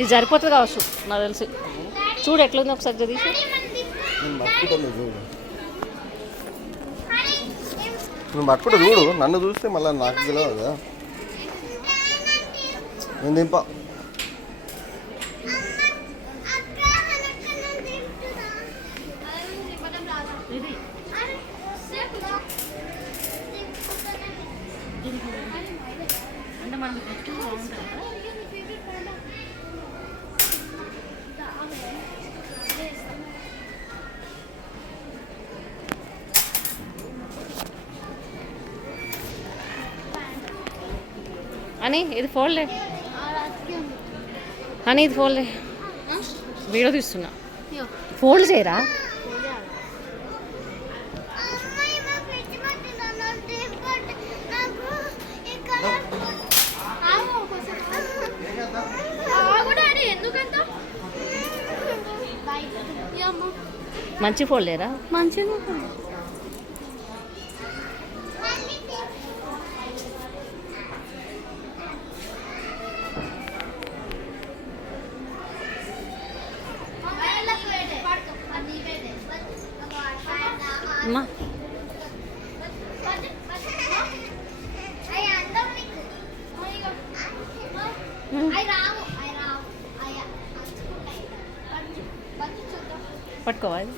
ఇది సరిపోతుంది కావచ్చు నాకు తెలిసి. చూడు ఎట్లుంది ఒకసారి చదివి. నువ్వు పట్టుకుంటే చూడు, నన్ను చూస్తే మళ్ళీ నాకు తెలియదు కదా. నేను దింప అంటే మనం అని ఇది ఫోన్లే అని ఇది ఫోన్లే వీడియో తీస్తున్నా. ఫోన్లు చేయరా? మంచి ఫోన్ లేరా? మంచిగా అమ్మా పట్టుకోవాలి.